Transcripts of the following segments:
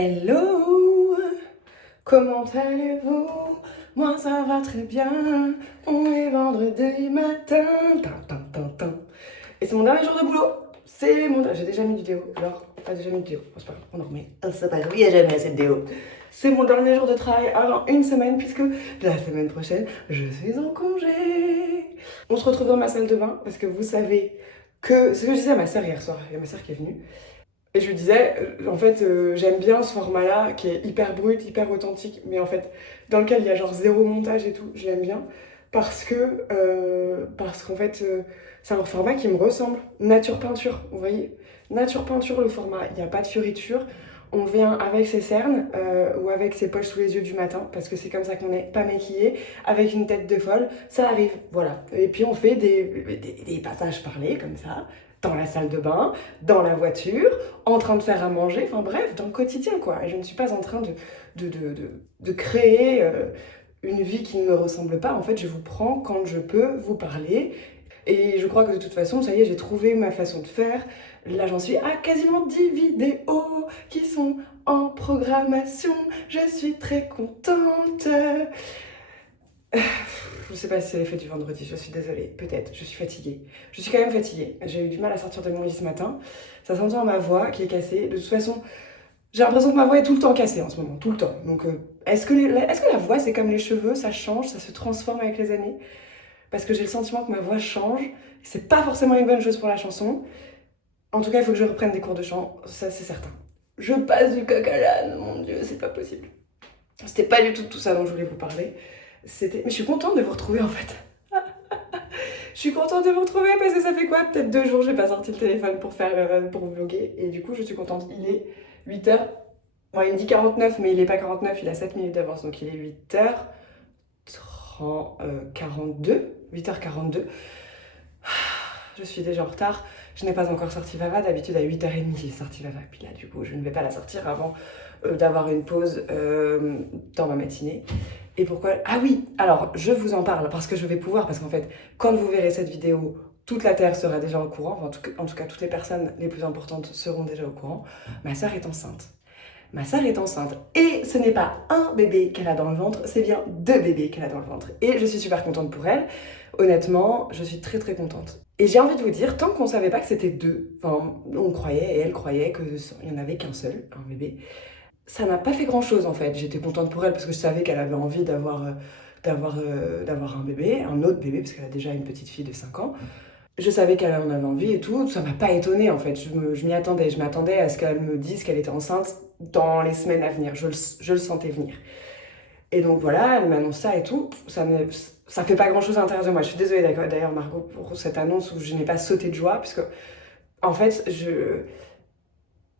Hello, comment allez-vous? Moi ça va très bien, on est vendredi matin. Tin, tin, tin, tin. Et c'est mon dernier jour de boulot. J'ai déjà mis de vidéo, genre, pas déjà mis de vidéo. C'est pas grave, on en remet. C'est pas grave, il n'y a jamais assez de vidéo. C'est mon dernier jour de travail avant une semaine, puisque la semaine prochaine, je suis en congé. On se retrouve dans ma salle de bain, parce que vous savez que... C'est ce que je disais à ma sœur hier soir, il y a ma sœur qui est venue. Et je lui disais, j'aime bien ce format-là, qui est hyper brut, hyper authentique, mais en fait, dans lequel il y a genre zéro montage et tout, je l'aime bien, parce qu'en fait, c'est un format qui me ressemble. Nature peinture, vous voyez? Nature peinture, le format, il n'y a pas de fioriture, on vient avec ses cernes, ou avec ses poches sous les yeux du matin, parce que c'est comme ça qu'on est, pas maquillé, avec une tête de folle, ça arrive, voilà. Et puis on fait des passages parlés, comme ça, dans la salle de bain, dans la voiture, en train de faire à manger, enfin bref, dans le quotidien quoi. Et je ne suis pas en train de créer une vie qui ne me ressemble pas. En fait, je vous prends quand je peux vous parler. Et je crois que de toute façon, ça y est, j'ai trouvé ma façon de faire. Là, j'en suis à quasiment 10 vidéos qui sont en programmation. Je suis très contente. Je sais pas si c'est l'effet du vendredi, je suis désolée, peut-être, je suis fatiguée. Je suis quand même fatiguée, j'ai eu du mal à sortir de mon lit ce matin. Ça s'entend à ma voix qui est cassée. De toute façon, j'ai l'impression que ma voix est tout le temps cassée en ce moment, tout le temps. Donc, est-ce que la voix, c'est comme les cheveux, ça change, ça se transforme avec les années? Parce que j'ai le sentiment que ma voix change. C'est pas forcément une bonne chose pour la chanson. En tout cas, il faut que je reprenne des cours de chant, ça c'est certain. Je passe du coq à l'âne, mon Dieu, c'est pas possible. C'était pas du tout ça dont je voulais vous parler. Mais je suis contente de vous retrouver en fait. Je suis contente de vous retrouver parce que ça fait quoi? Peut-être 2 jours j'ai pas sorti le téléphone pour vous vlogger. Et du coup, je suis contente. Il est 8h. Bon, il me dit 49, mais il est pas 49, il a 7 minutes d'avance. Donc il est 8h42. 8h42. Je suis déjà en retard. Je n'ai pas encore sorti Vava. D'habitude, à 8h30, j'ai sorti Vava. Puis là, du coup, je ne vais pas la sortir avant d'avoir une pause dans ma matinée. Et pourquoi? Ah oui, alors je vous en parle parce que je vais pouvoir, parce qu'en fait, quand vous verrez cette vidéo, toute la Terre sera déjà au courant, en tout cas toutes les personnes les plus importantes seront déjà au courant. Ma sœur est enceinte. Ma sœur est enceinte et ce n'est pas un bébé qu'elle a dans le ventre, c'est bien 2 bébés qu'elle a dans le ventre. Et je suis super contente pour elle. Honnêtement, je suis très très contente. Et j'ai envie de vous dire, tant qu'on savait pas que c'était 2, enfin on croyait et elle croyait qu'il n'y en avait qu'un seul, un bébé, ça m'a pas fait grand chose en fait. J'étais contente pour elle parce que je savais qu'elle avait envie d'avoir un bébé, un autre bébé, parce qu'elle a déjà une petite fille de 5 ans. Je savais qu'elle en avait envie et tout, ça m'a pas étonnée en fait. Je m'y attendais, je m'attendais à ce qu'elle me dise qu'elle était enceinte dans les semaines à venir. Je le sentais venir. Et donc voilà, elle m'annonce ça et tout. Ça fait pas grand chose à l'intérieur de moi. Je suis désolée d'ailleurs, Margot, pour cette annonce où je n'ai pas sauté de joie, puisque en fait, je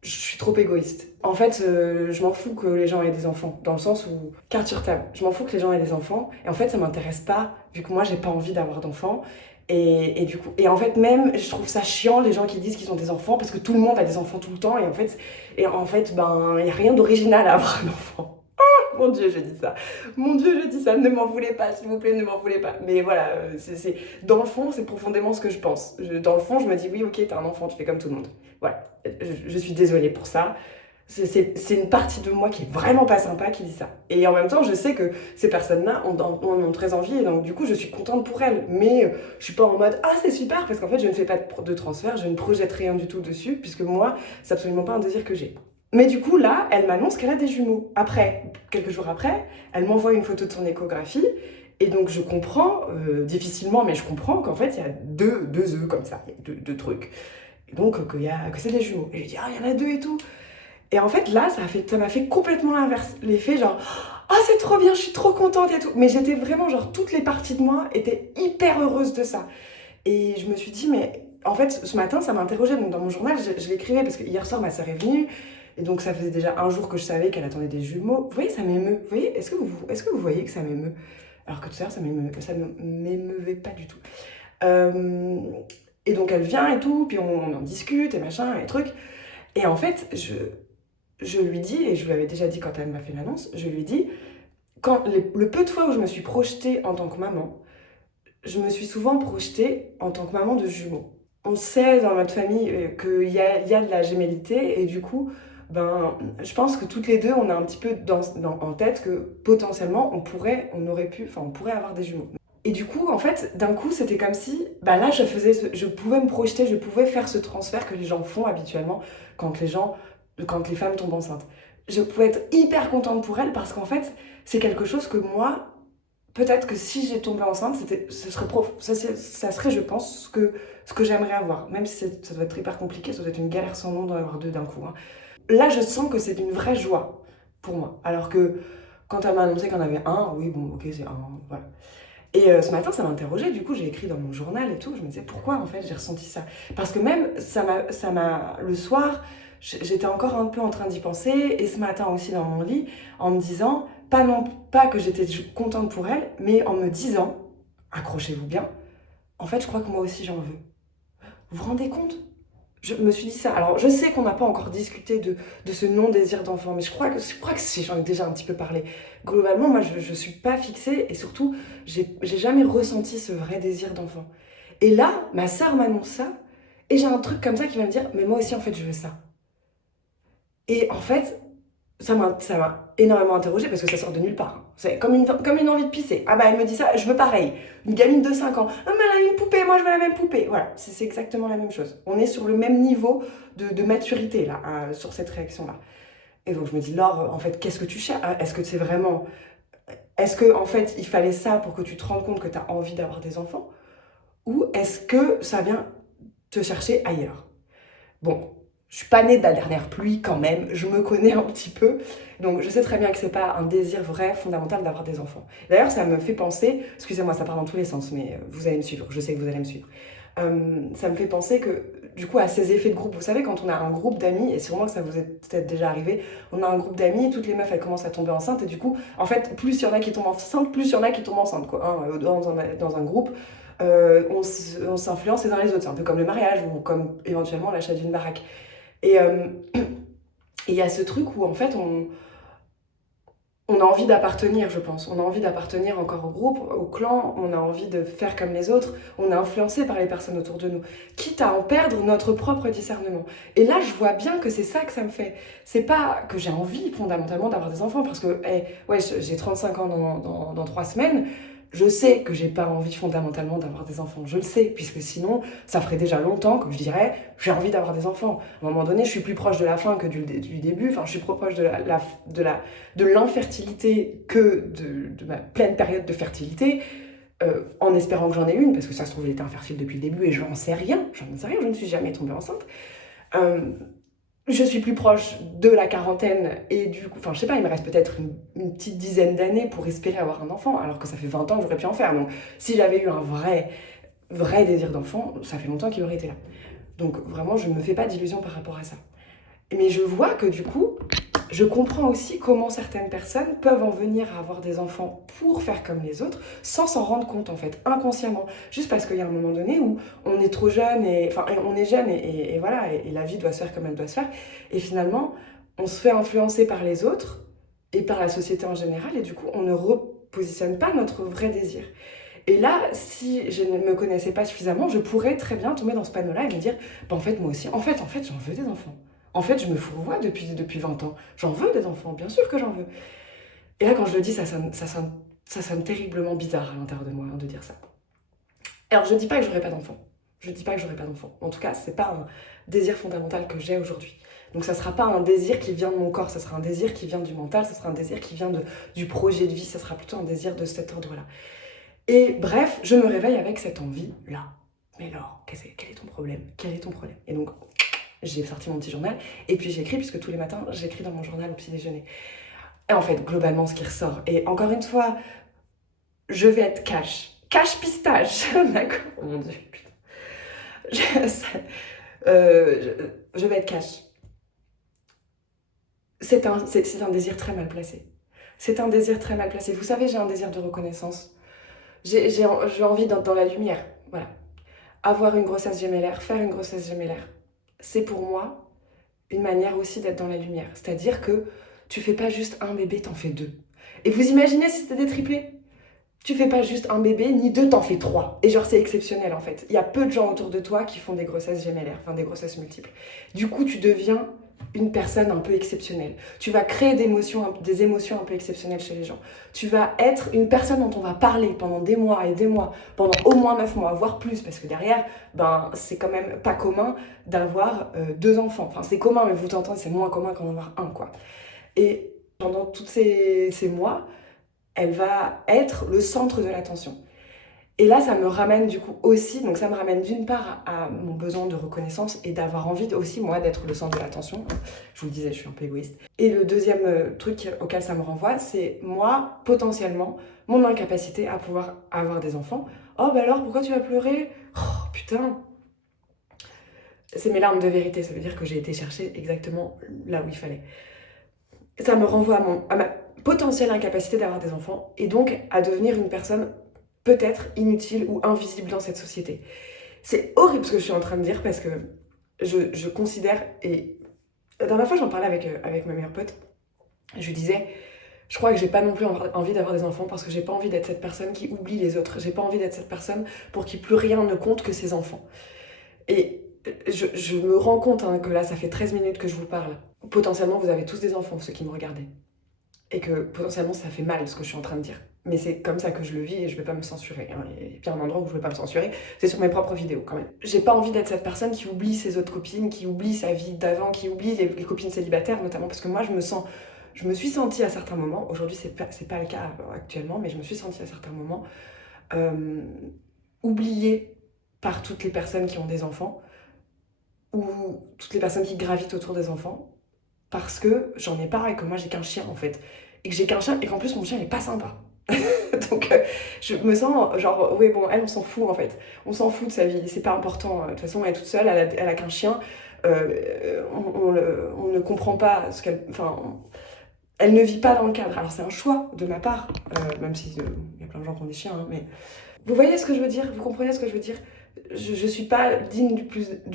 suis trop égoïste. En fait, je m'en fous que les gens aient des enfants, dans le sens où, carte sur table, je m'en fous que les gens aient des enfants, et en fait, ça m'intéresse pas, vu que moi, j'ai pas envie d'avoir d'enfants, et du coup, et en fait, même, je trouve ça chiant, les gens qui disent qu'ils ont des enfants, parce que tout le monde a des enfants tout le temps, et en fait ben, y a rien d'original à avoir un enfant. Mon Dieu, je dis ça. Mon Dieu, je dis ça. Ne m'en voulez pas, s'il vous plaît, ne m'en voulez pas. Mais voilà, dans le fond, c'est profondément ce que je pense. Dans le fond, je me dis, oui, ok, t'as un enfant, tu fais comme tout le monde. Voilà. Je suis désolée pour ça. C'est une partie de moi qui est vraiment pas sympa qui dit ça. Et en même temps, je sais que ces personnes-là ont très envie, et donc du coup, je suis contente pour elles. Mais je suis pas en mode, ah, c'est super, parce qu'en fait, je ne fais pas de transfert, je ne projette rien du tout dessus, puisque moi, c'est absolument pas un désir que j'ai. Mais du coup, là, elle m'annonce qu'elle a des jumeaux. Après, quelques jours après, elle m'envoie une photo de son échographie. Et donc, je comprends, difficilement, mais je comprends qu'en fait, il y a deux œufs comme ça, deux trucs. Et donc, que c'est des jumeaux. Et je dis, ah, il y en a 2 et tout. Et en fait, là, ça m'a fait complètement l'inverse. L'effet genre, ah, c'est trop bien, je suis trop contente et tout. Mais j'étais vraiment, genre, toutes les parties de moi étaient hyper heureuses de ça. Et je me suis dit, mais en fait, ce matin, ça m'interrogeait. Donc, dans mon journal, je l'écrivais parce que hier soir, ma sœur est venue. Et donc, ça faisait déjà un jour que je savais qu'elle attendait des jumeaux. Vous voyez, ça m'émeut. Vous voyez, est-ce que vous voyez que ça m'émeut? Alors que tout à l'heure, ça ne m'émeuvait pas du tout. Euh, et donc, elle vient et tout, puis on en discute et machin, et trucs. Et en fait, je lui dis, et je lui avais déjà dit quand elle m'a fait l'annonce, je lui dis, le peu de fois où je me suis projetée en tant que maman, je me suis souvent projetée en tant que maman de jumeaux. On sait dans notre famille qu'il y a de la gémellité, et du coup, je pense que toutes les deux, on a un petit peu en tête que potentiellement, on pourrait avoir des jumeaux. Et du coup, en fait, d'un coup, c'était comme si, là, je pouvais me projeter, je pouvais faire ce transfert que les gens font habituellement quand les femmes tombent enceintes. Je pouvais être hyper contente pour elles parce qu'en fait, c'est quelque chose que moi, peut-être que si j'ai tombé enceinte, ça serait, je pense, ce que j'aimerais avoir. Même si ça doit être hyper compliqué, ça doit être une galère sans nom d'en avoir deux d'un coup, hein. Là, je sens que c'est une vraie joie pour moi. Alors que quand elle m'a annoncé qu'on avait un, oui, bon, ok, c'est un, voilà. Et ce matin, ça m'a interrogée, du coup, j'ai écrit dans mon journal et tout, je me disais pourquoi en fait j'ai ressenti ça. Parce que même, le soir, j'étais encore un peu en train d'y penser, et ce matin aussi dans mon lit, en me disant, pas que j'étais contente pour elle, mais en me disant, accrochez-vous bien, en fait, je crois que moi aussi j'en veux. Vous vous rendez compte? Je me suis dit ça. Alors, je sais qu'on n'a pas encore discuté de ce non-désir d'enfant, mais je crois que si, j'en ai déjà un petit peu parlé. Globalement, moi, je suis pas fixée et surtout, j'ai jamais ressenti ce vrai désir d'enfant. Et là, ma sœur m'annonce ça et j'ai un truc comme ça qui va me dire, mais moi aussi, en fait, je veux ça. Et en fait, ça m'a énormément interrogée parce que ça sort de nulle part. C'est comme une envie de pisser. Ah elle me dit ça, je veux pareil. Une gamine de 5 ans. Ah mais elle a une poupée, moi je veux la même poupée. Voilà, c'est exactement la même chose. On est sur le même niveau de maturité là, sur cette réaction-là. Et donc je me dis, Laure, en fait, qu'est-ce que tu cherches? Est-ce que c'est vraiment... Est-ce que en fait, il fallait ça pour que tu te rendes compte que tu as envie d'avoir des enfants? Ou est-ce que ça vient te chercher ailleurs? Bon, je suis pas née de la dernière pluie quand même, je me connais un petit peu, donc je sais très bien que c'est pas un désir vrai, fondamental d'avoir des enfants. D'ailleurs, ça me fait penser, excusez-moi, ça part dans tous les sens, mais vous allez me suivre, je sais que vous allez me suivre. Ça me fait penser que, du coup, à ces effets de groupe, vous savez, quand on a un groupe d'amis, et sûrement que ça vous est peut-être déjà arrivé, on a un groupe d'amis, toutes les meufs, elles commencent à tomber enceintes, et du coup, en fait, plus il y en a qui tombent enceintes, plus il y en a qui tombent enceintes, quoi, hein, dans un groupe. On s'influence les uns les autres, c'est un peu comme le mariage, ou comme éventuellement l'achat d'une baraque. Et il y a ce truc où en fait on a envie d'appartenir, je pense. On a envie d'appartenir encore au groupe, au clan, on a envie de faire comme les autres, on est influencé par les personnes autour de nous, quitte à en perdre notre propre discernement. Et là, je vois bien que c'est ça que ça me fait. C'est pas que j'ai envie fondamentalement d'avoir des enfants, parce que ouais, j'ai 35 ans dans 3 semaines, je sais que j'ai pas envie fondamentalement d'avoir des enfants, je le sais, puisque sinon, ça ferait déjà longtemps que je dirais j'ai envie d'avoir des enfants. À un moment donné, je suis plus proche de la fin que du début, enfin, je suis plus proche de l'infertilité que de ma pleine période de fertilité, en espérant que j'en ai une, parce que ça se trouve, j'étais infertile depuis le début et j'en sais rien, je ne suis jamais tombée enceinte. Je suis plus proche de la quarantaine et du coup, enfin je sais pas, il me reste peut-être une petite dizaine d'années pour espérer avoir un enfant, alors que ça fait 20 ans que j'aurais pu en faire. Donc si j'avais eu un vrai désir d'enfant, ça fait longtemps qu'il aurait été là. Donc vraiment, je ne me fais pas d'illusions par rapport à ça. Mais je vois que du coup, je comprends aussi comment certaines personnes peuvent en venir à avoir des enfants pour faire comme les autres, sans s'en rendre compte en fait, inconsciemment. Juste parce qu'il y a un moment donné où on est trop jeune, on est jeune et voilà, et la vie doit se faire comme elle doit se faire. Et finalement, on se fait influencer par les autres et par la société en général, et du coup, on ne repositionne pas notre vrai désir. Et là, si je ne me connaissais pas suffisamment, je pourrais très bien tomber dans ce panneau-là et me dire, en fait, moi aussi, en fait, j'en veux des enfants. En fait, je me fourvoie depuis 20 ans. J'en veux des enfants, bien sûr que j'en veux. Et là, quand je le dis, ça sonne terriblement bizarre à l'intérieur de moi, hein, de dire ça. Alors, je dis pas que j'aurai pas d'enfants. Je dis pas que j'aurai pas d'enfants. En tout cas, c'est pas un désir fondamental que j'ai aujourd'hui. Donc, ça sera pas un désir qui vient de mon corps, ça sera un désir qui vient du mental, ça sera un désir qui vient du projet de vie, ça sera plutôt un désir de cet ordre-là. Et bref, je me réveille avec cette envie-là. Mais Laure, quel est ton problème? Quel est ton problème? Et donc, j'ai sorti mon petit journal, et puis j'écris, puisque tous les matins, j'écris dans mon journal au petit déjeuner. Et en fait, globalement, ce qui ressort, et encore une fois, je vais être cash pistache, d'accord? Oh mon Dieu, putain. Je vais être cash. C'est un désir très mal placé. C'est un désir très mal placé. Vous savez, j'ai un désir de reconnaissance. J'ai envie d'être dans la lumière, voilà. Avoir une grossesse gémellaire, faire une grossesse gémellaire, c'est pour moi une manière aussi d'être dans la lumière. C'est-à-dire que tu fais pas juste un bébé, t'en fais deux. Et vous imaginez si c'était des triplés? Tu fais pas juste un bébé, ni deux, t'en fais trois. Et genre, c'est exceptionnel en fait. Il y a peu de gens autour de toi qui font des grossesses gémellaires, enfin des grossesses multiples. Du coup, tu deviens une personne un peu exceptionnelle. Tu vas créer des émotions un peu exceptionnelles chez les gens. Tu vas être une personne dont on va parler pendant des mois et des mois, pendant au moins 9 mois, voire plus, parce que derrière, c'est quand même pas commun d'avoir 2 enfants. Enfin, c'est commun, mais vous t'entendez, c'est moins commun qu'en avoir un, quoi. Et pendant tous ces mois, elle va être le centre de l'attention. Et là, ça me ramène du coup aussi, donc ça me ramène d'une part à mon besoin de reconnaissance et d'avoir envie aussi, moi, d'être le centre de l'attention. Je vous le disais, je suis un peu égoïste. Et le deuxième truc auquel ça me renvoie, c'est moi, potentiellement, mon incapacité à pouvoir avoir des enfants. Oh, bah alors, pourquoi tu vas pleurer? Oh, putain. C'est mes larmes de vérité, ça veut dire que j'ai été chercher exactement là où il fallait. Ça me renvoie à ma potentielle incapacité d'avoir des enfants et donc à devenir une personne peut-être inutile ou invisible dans cette société. C'est horrible ce que je suis en train de dire parce que je considère, et la dernière fois j'en parlais avec ma meilleure pote, je lui disais, je crois que j'ai pas non plus envie d'avoir des enfants parce que j'ai pas envie d'être cette personne qui oublie les autres, j'ai pas envie d'être cette personne pour qui plus rien ne compte que ses enfants. Et je me rends compte que là ça fait 13 minutes que je vous parle. Potentiellement vous avez tous des enfants, ceux qui me regardent. Et que potentiellement ça fait mal ce que je suis en train de dire. Mais c'est comme ça que je le vis et je vais pas me censurer. Il y a bien un endroit où je vais pas me censurer, c'est sur mes propres vidéos quand même. J'ai pas envie d'être cette personne qui oublie ses autres copines, qui oublie sa vie d'avant, qui oublie les copines célibataires notamment, parce que moi je me suis sentie à certains moments, aujourd'hui c'est pas le cas actuellement, mais je me suis sentie à certains moments oubliée par toutes les personnes qui ont des enfants ou toutes les personnes qui gravitent autour des enfants, parce que j'en ai pas et que moi j'ai qu'un chien en fait. Et que j'ai qu'un chien et qu'en plus mon chien il est pas sympa. Donc je me sens genre, oui bon, elle on s'en fout en fait. On s'en fout de sa vie, c'est pas important. De toute façon elle est toute seule, elle a qu'un chien. On ne comprend pas ce qu'elle... Enfin, elle ne vit pas dans le cadre. Alors c'est un choix de ma part, même si y a plein de gens qui ont des chiens, hein, mais... Vous voyez ce que je veux dire? Vous comprenez ce que je veux dire? Je suis pas digne du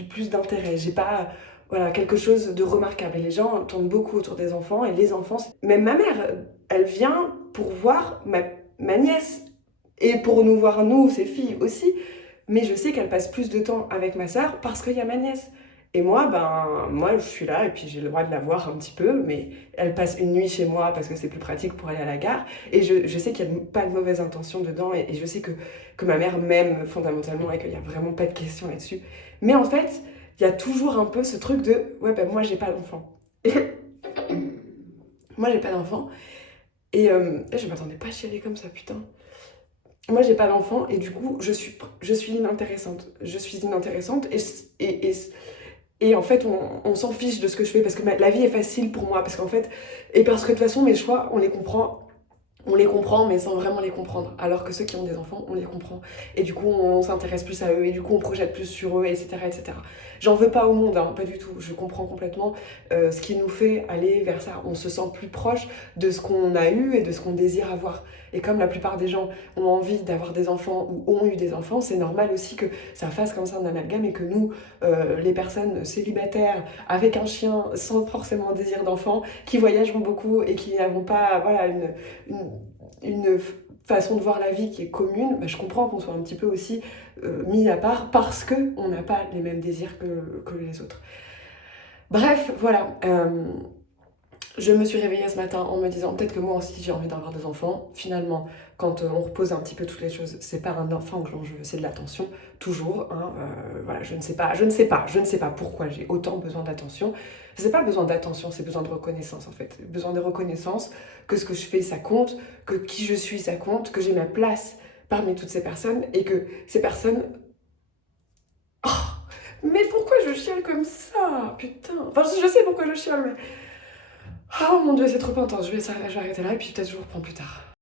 plus d'intérêt. J'ai pas voilà, quelque chose de remarquable. Et les gens tournent beaucoup autour des enfants. Et les enfants, même ma mère, elle vient pour voir ma nièce. Et pour nous voir, nous, ses filles aussi. Mais je sais qu'elle passe plus de temps avec ma sœur parce qu'il y a ma nièce. Et moi, moi, je suis là et puis j'ai le droit de la voir un petit peu, mais elle passe une nuit chez moi parce que c'est plus pratique pour aller à la gare. Et je sais qu'il n'y a pas de mauvaise intention dedans et je sais que ma mère m'aime fondamentalement et qu'il n'y a vraiment pas de question là-dessus. Mais en fait, il y a toujours un peu ce truc de ouais, moi, j'ai pas d'enfant. Moi, j'ai pas d'enfant. Et je m'attendais pas à chialer comme ça, putain. Moi, j'ai pas d'enfant et du coup, je suis inintéressante. Je suis inintéressante et en fait, on s'en fiche de ce que je fais parce que la vie est facile pour moi. Parce qu'en fait, et parce que de toute façon, mes choix, on les comprend, mais sans vraiment les comprendre. Alors que ceux qui ont des enfants, on les comprend. Et du coup, on s'intéresse plus à eux, et du coup, on projette plus sur eux, etc. etc. J'en veux pas au monde, hein, pas du tout. Je comprends complètement ce qui nous fait aller vers ça. On se sent plus proche de ce qu'on a eu et de ce qu'on désire avoir. Et comme la plupart des gens ont envie d'avoir des enfants ou ont eu des enfants, c'est normal aussi que ça fasse comme ça un amalgame et que nous, les personnes célibataires, avec un chien, sans forcément un désir d'enfant, qui voyageons beaucoup et qui n'avons pas voilà, une façon de voir la vie qui est commune, je comprends qu'on soit un petit peu aussi mis à part parce qu'on n'a pas les mêmes désirs que les autres. Bref, voilà. Je me suis réveillée ce matin en me disant peut-être que moi aussi j'ai envie d'avoir des enfants. Finalement, quand on repose un petit peu toutes les choses, c'est pas un enfant que je veux, c'est de l'attention, toujours. Hein, voilà, je ne sais pas pourquoi j'ai autant besoin d'attention. C'est pas besoin d'attention, c'est besoin de reconnaissance en fait. Besoin de reconnaissance, que ce que je fais ça compte, que qui je suis ça compte, que j'ai ma place parmi toutes ces personnes et que ces personnes... Oh, mais pourquoi je chiale comme ça? Putain. Enfin, je sais pourquoi je chiale, mais... Oh mon dieu, c'est trop intense. Je vais arrêter là et puis peut-être je vous reprends plus tard.